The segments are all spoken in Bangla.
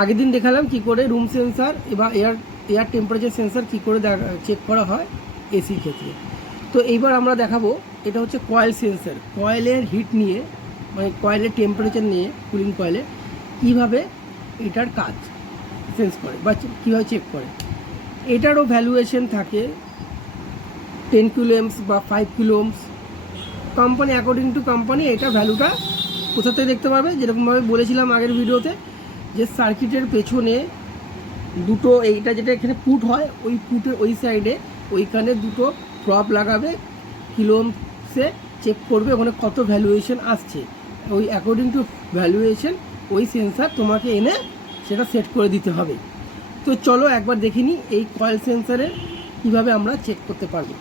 আগের দিন দেখালাম কি করে রুম সেন্সার বা এয়ার টেম্পারেচার সেন্সার কী করে চেক করা হয় এসির ক্ষেত্রে। তো এইবার আমরা দেখাবো এটা হচ্ছে কয়েল সেন্সার। কয়েলের হিট নিয়ে মানে কয়েলের টেম্পারেচার নিয়ে কুলিং কয়েলে কীভাবে এটার কাজ সেন্স করে বা কীভাবে চেক করে। এটারও ভ্যালুয়েশন থাকে 10 কিলোমস বা 5 কিলোমস। কোম্পানি অ্যাকর্ডিং টু কোম্পানি এটা ভ্যালুটা কোথা থেকে দেখতে পারবে, যেরকমভাবে বলেছিলাম আগের ভিডিওতে যে সার্কিটের পেছনে দুটো এইটা যেটা এখানে পুট হয় ওই পুটের ওই সাইডে ওইখানে দুটো প্রপ লাগাবে, কিলোমসে চেক করবে ওখানে কত ভ্যালুয়েশন আসছে। ওই অ্যাকর্ডিং টু ভ্যালুয়েশন ওই সেন্সার তোমাকে এনে সেটা সেট করে দিতে হবে। তো চলো একবার দেখে নিই এই কয়েল সেন্সারে কীভাবে আমরা চেক করতে পারবো।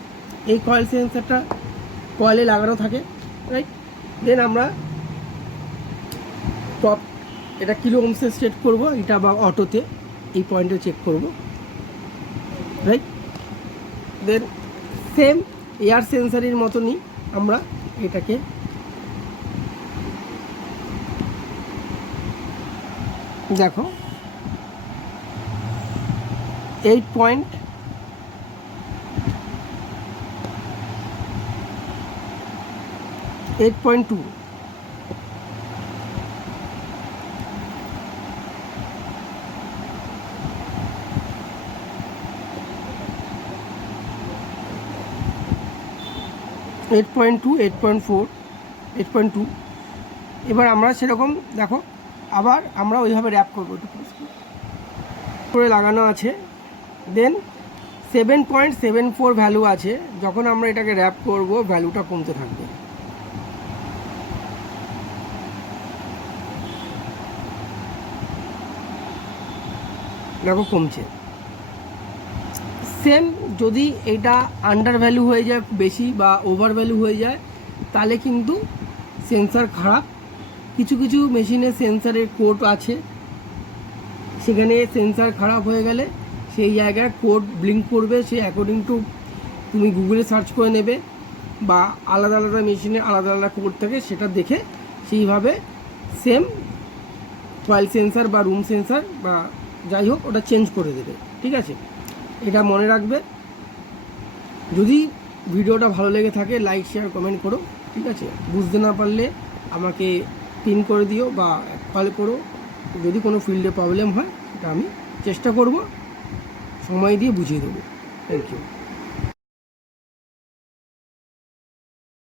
এই কয়েল সেন্সারটা কয়েলে লাগানো থাকে, রাইট। দেন আমরা টপ এটা কিলো ওমসে সেট করব, এটা বা অটোতে এই পয়েন্টে চেক করব, রাইট। দেন সেম এয়ার সেন্সারের মতনই আমরা এটাকে দেখো 8.2 8.2 8.4 8.2। এবার আমরা সেরকম দেখো আবার আমরা ওইভাবে র্যাপ করবো, একটু করে লাগানো আছে। দেন 7.74 ভ্যালু আছে, যখন আমরা এটাকে র্যাপ করব ভ্যালুটা কমতে থাকবে। দেখো কমছে। সেম যদি এটা আন্ডার ভ্যালু হয়ে যায় বেশি বা ওভার ভ্যালু হয়ে যায় তাহলে কিন্তু সেন্সার খারাপ। কিছু কিছু মেশিনে সেন্সারের কোড আছে, সেখানে সেন্সার খারাপ হয়ে গেলে সেই জায়গায় কোড ব্লিঙ্ক করবে, সে অ্যাকর্ডিং টু তুমি গুগলে সার্চ করে নেবে বা আলাদা আলাদা মেশিনে আলাদা আলাদা কোড থাকে, সেটা দেখে সেইভাবে সেম কয়েল সেন্সার বা রুম সেন্সার বা যাই হোক ওটা চেঞ্জ করে দেবে, ঠিক আছে। এটা মনে রাখবে। যদি ভিডিওটা ভালো লেগে থাকে লাইক শেয়ার কমেন্ট করো, ঠিক আছে। বুঝতে না পারলে আমাকে পিন করে দিও বা কল করো। যদি কোনো ফিল্ডে প্রবলেম হয় সেটা আমি চেষ্টা করব সময় দিয়ে বুঝিয়ে দেবো। Thank you.